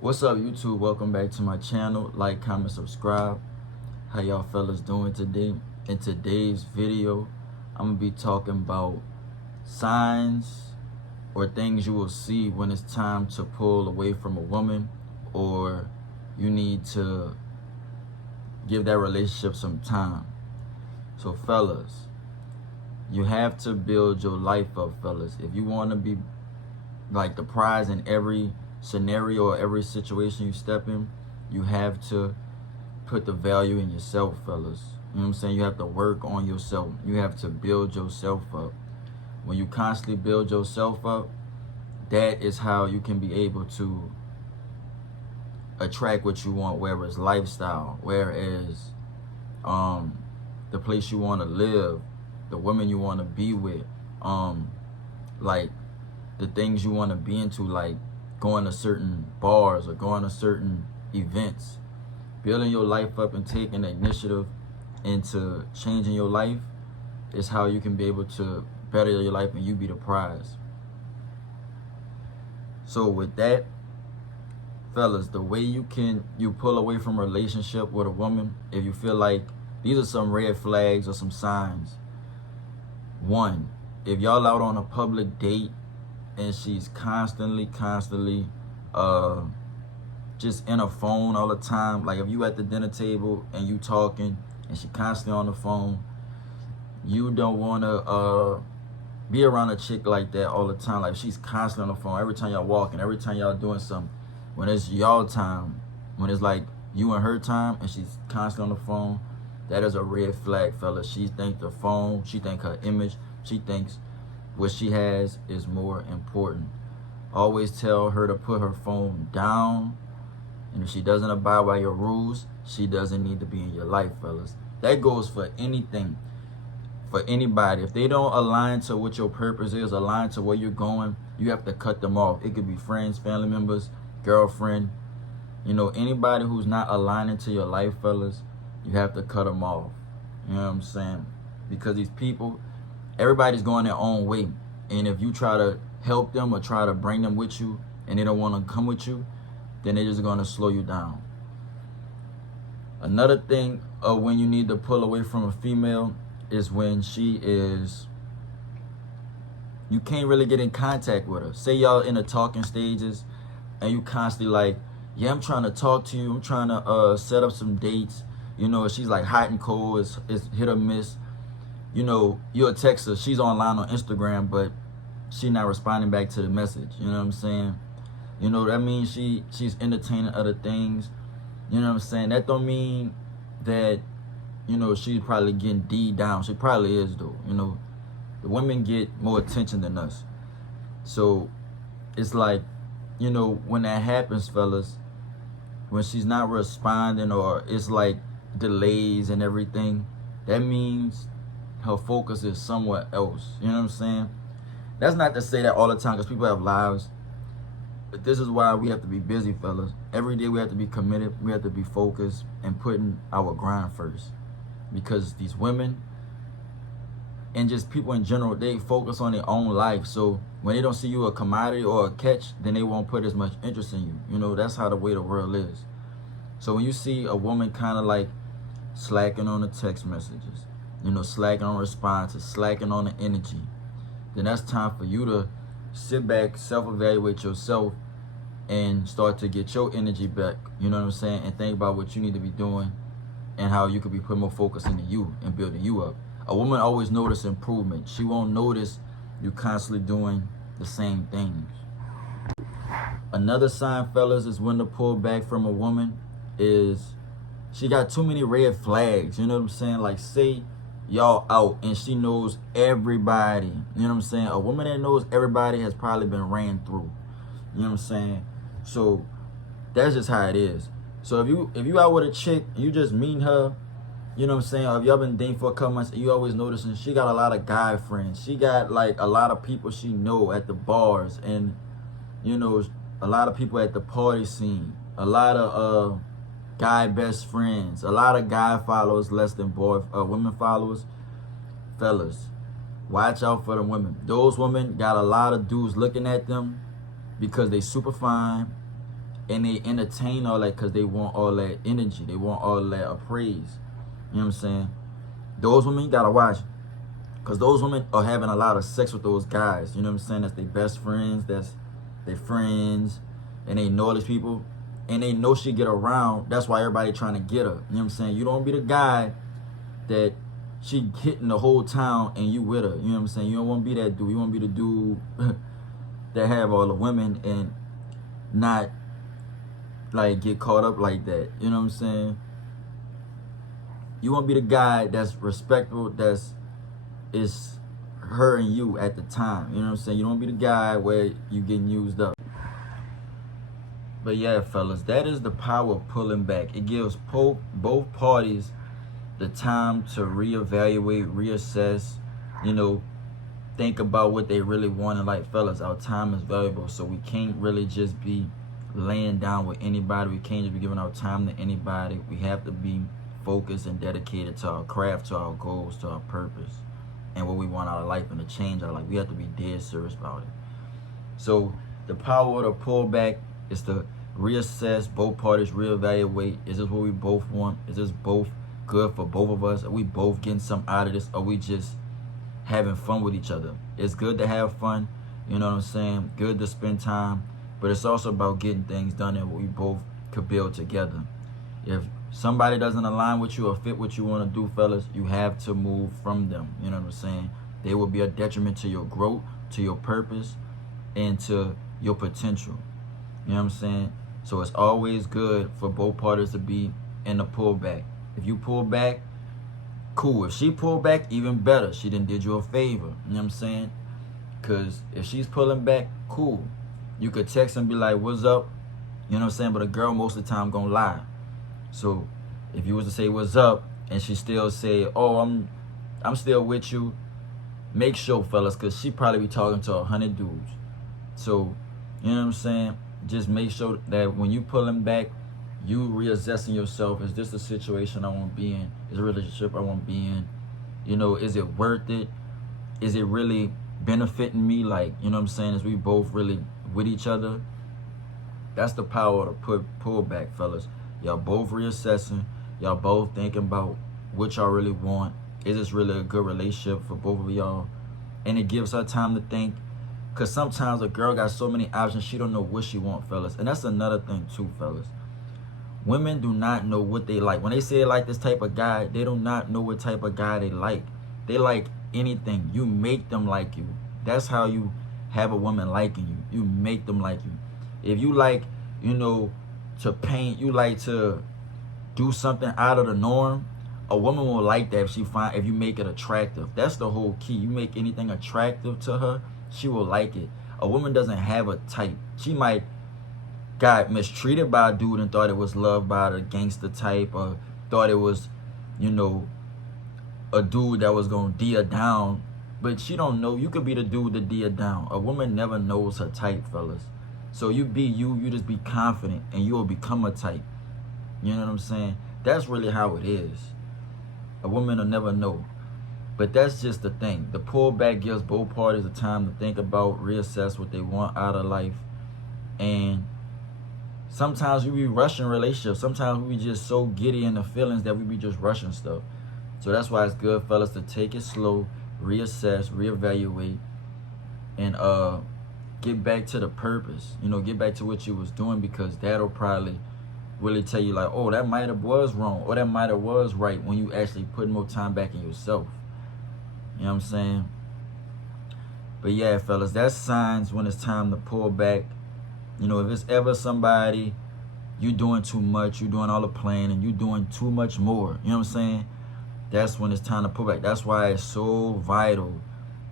What's up, YouTube? Welcome back to my channel. Like, comment, subscribe. How y'all fellas doing today? In today's video, I'm gonna be talking about signs or things you will see when it's time to pull away from a woman, or you need to give that relationship some time. So fellas, you have to build your life up, fellas. If you want to be like the prize in every scenario or every situation you step in, you have to put the value in yourself, fellas. You know what I'm saying? You have to work on yourself. You have to build yourself up. When you constantly build yourself up, that is how you can be able to attract what you want, whereas lifestyle, whereas the place you want to live, the women you want to be with, like the things you want to be into, like going to certain bars or going to certain events. Building your life up and taking the initiative into changing your life is how you can be able to better your life and you be the prize. So with that, fellas, the way you pull away from a relationship with a woman, if you feel like these are some red flags or some signs. One, if y'all out on a public date and she's constantly just in her phone all the time, like if you at the dinner table and you talking and she constantly on the phone, you don't want to be around a chick like that all the time. Like she's constantly on the phone every time y'all walking, every time y'all doing something. When it's y'all time, when it's like you and her time and she's constantly on the phone, that is a red flag, fellas. She thinks the phone, she thinks her image, she thinks what she has is more important. Always tell her to put her phone down. And if she doesn't abide by your rules, she doesn't need to be in your life, fellas. That goes for anything, for anybody. If they don't align to what your purpose is, align to where you're going, you have to cut them off. It could be friends, family members, girlfriend. You know, anybody who's not aligning to your life, fellas, you have to cut them off. You know what I'm saying? Because these people, everybody's going their own way. And if you try to help them or try to bring them with you and they don't want to come with you, then they're just going to slow you down. Another thing when you need to pull away from a female is when you can't really get in contact with her. Say y'all in the talking stages and you constantly like, yeah, I'm trying to talk to you. I'm trying to set up some dates. You know, she's like hot and cold. It's hit or miss. You know, you'll text her. She's online on Instagram, but she's not responding back to the message. You know what I'm saying? You know, that means she's entertaining other things. You know what I'm saying? That don't mean that, you know, she's probably getting D down. She probably is, though. You know, the women get more attention than us. So it's like, you know, when that happens, fellas, when she's not responding or it's like delays and everything, that means her focus is somewhere else. You know what I'm saying? That's not to say that all the time, because people have lives. But this is why we have to be busy, fellas. Every day we have to be committed. We have to be focused and putting our grind first. Because these women and just people in general, they focus on their own life. So when they don't see you a commodity or a catch, then they won't put as much interest in you. You know, that's how the way the world is. So when you see a woman kind of like slacking on the text messages, you know, slacking on responses, slacking on the energy, then that's time for you to sit back, self-evaluate yourself, and start to get your energy back, you know what I'm saying, and think about what you need to be doing and how you could be putting more focus into you and building you up. A woman always notice improvement. She won't notice you constantly doing the same things. Another sign, fellas, is when to pull back from a woman is she got too many red flags. You know what I'm saying? Like, say y'all out and she knows everybody. You know what I'm saying? A woman that knows everybody has probably been ran through. You know what I'm saying? So that's just how it is. So if you out with a chick, you just meet her, you know what I'm saying? Or if y'all been dating for a couple months, you always noticing she got a lot of guy friends. She got like a lot of people she know at the bars, and you know, a lot of people at the party scene, a lot of guy best friends, a lot of guy followers less than women followers. Fellas, watch out for the women. Those women got a lot of dudes looking at them because they super fine and they entertain all that because they want all that energy. They want all that appraise. You know what I'm saying? Those women, you gotta watch. Because those women are having a lot of sex with those guys. You know what I'm saying? That's their best friends. That's their friends. And they know these people. And they know she get around. That's why everybody trying to get her. You know what I'm saying? You don't be the guy that she hitting the whole town and you with her. You know what I'm saying? You don't want to be that dude. You want to be the dude that have all the women and not like get caught up like that. You know what I'm saying? You want to be the guy that's respectful, is her and you at the time. You know what I'm saying? You don't be the guy where you getting used up. But yeah, fellas, that is the power of pulling back. It gives both parties the time to reevaluate, reassess, you know, think about what they really want. And like, fellas, our time is valuable, so we can't really just be laying down with anybody. We can't just be giving our time to anybody. We have to be focused and dedicated to our craft, to our goals, to our purpose, and what we want out of life and to change our life. We have to be dead serious about it. So the power of the pullback is to reassess, both parties reevaluate. Is this what we both want? Is this both good for both of us? Are we both getting something out of this? Are we just having fun with each other? It's good to have fun, you know what I'm saying? Good to spend time, but it's also about getting things done that we both could build together. If somebody doesn't align with you or fit what you want to do, fellas, you have to move from them. You know what I'm saying? They will be a detriment to your growth, to your purpose, and to your potential. You know what I'm saying? So it's always good for both parties to be in the pullback. If you pull back, cool. If she pull back, even better. She done did you a favor. You know what I'm saying? Because if she's pulling back, cool. You could text and be like, what's up? You know what I'm saying? But a girl most of the time gonna lie. So if you was to say what's up and she still say, oh, I'm still with you, make sure, fellas, because she probably be talking to 100 dudes. So, you know what I'm saying? Just make sure that when you pulling back, you reassessing yourself. Is this the situation I want to be in? Is a relationship I want to be in? You know, is it worth it? Is it really benefiting me? Like, you know what I'm saying? Is we both really with each other? That's the power to pull back, fellas. Y'all both reassessing. Y'all both thinking about what y'all really want. Is this really a good relationship for both of y'all? And it gives her time to think. Because sometimes a girl got so many options, she don't know what she want, fellas. And that's another thing too, fellas. Women do not know what they like. When they say like this type of guy, they do not know what type of guy they like. They like anything. You make them like you. That's how you have a woman liking you. You make them like you. If you like, you know, to paint, you like to do something out of the norm, a woman will like that if you make it attractive. That's the whole key. You make anything attractive to her, she will like it. A woman doesn't have a type. She might got mistreated by a dude and thought it was loved by the gangster type, or thought it was, you know, a dude that was gonna D her down. But she don't know. You could be the dude that D her down. A woman never knows her type, fellas. So you be you just be confident and you will become a type. You know what I'm saying? That's really how it is. A woman will never know. But that's just the thing. The pullback gives both parties the time to think about, reassess what they want out of life. And sometimes we be rushing relationships. Sometimes we be just so giddy in the feelings that we be just rushing stuff. So that's why it's good, fellas, to take it slow, reassess, reevaluate, and get back to the purpose. You know, get back to what you was doing, because that'll probably really tell you like, oh, that might have was wrong, or that might have was right, when you actually put more time back in yourself. You know what I'm saying? But yeah, fellas, that's signs when it's time to pull back. You know, if it's ever somebody, you doing too much, you doing all the planning, you doing too much more, you know what I'm saying? That's when it's time to pull back. That's why it's so vital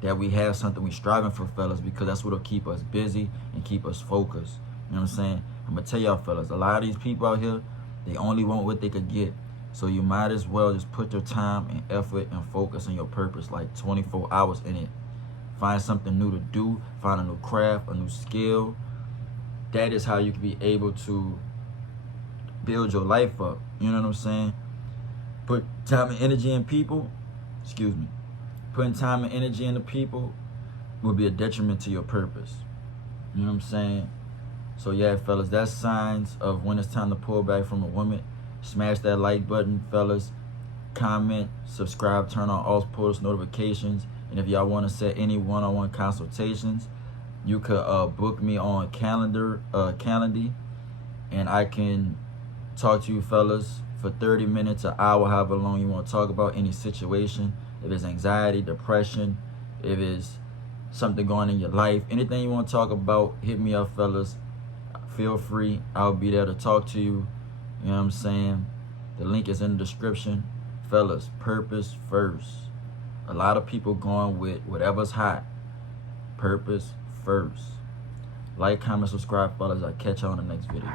that we have something we striving for, fellas, because that's what'll keep us busy and keep us focused. You know what I'm saying? I'm gonna tell y'all, fellas, a lot of these people out here, they only want what they could get. So you might as well just put your time and effort and focus on your purpose, like 24 hours in it. Find something new to do, find a new craft, a new skill. That is how you can be able to build your life up. You know what I'm saying? Put time and energy in people, putting time and energy into people will be a detriment to your purpose. You know what I'm saying? So yeah, fellas, that's signs of when it's time to pull back from a woman. Smash that like button, fellas. Comment, subscribe, turn on all post notifications. And if y'all want to set any one-on-one consultations, you could book me on Calendly, and I can talk to you fellas for 30 minutes, an hour, however long you want to talk about any situation. If it's anxiety, depression, if it's something going in your life, anything you want to talk about, hit me up, fellas. Feel free. I'll be there to talk to you. You know what I'm saying? The link is in the description. Fellas, purpose first. A lot of people going with whatever's hot. Purpose first. Like, comment, subscribe, fellas. I'll catch y'all in the next video.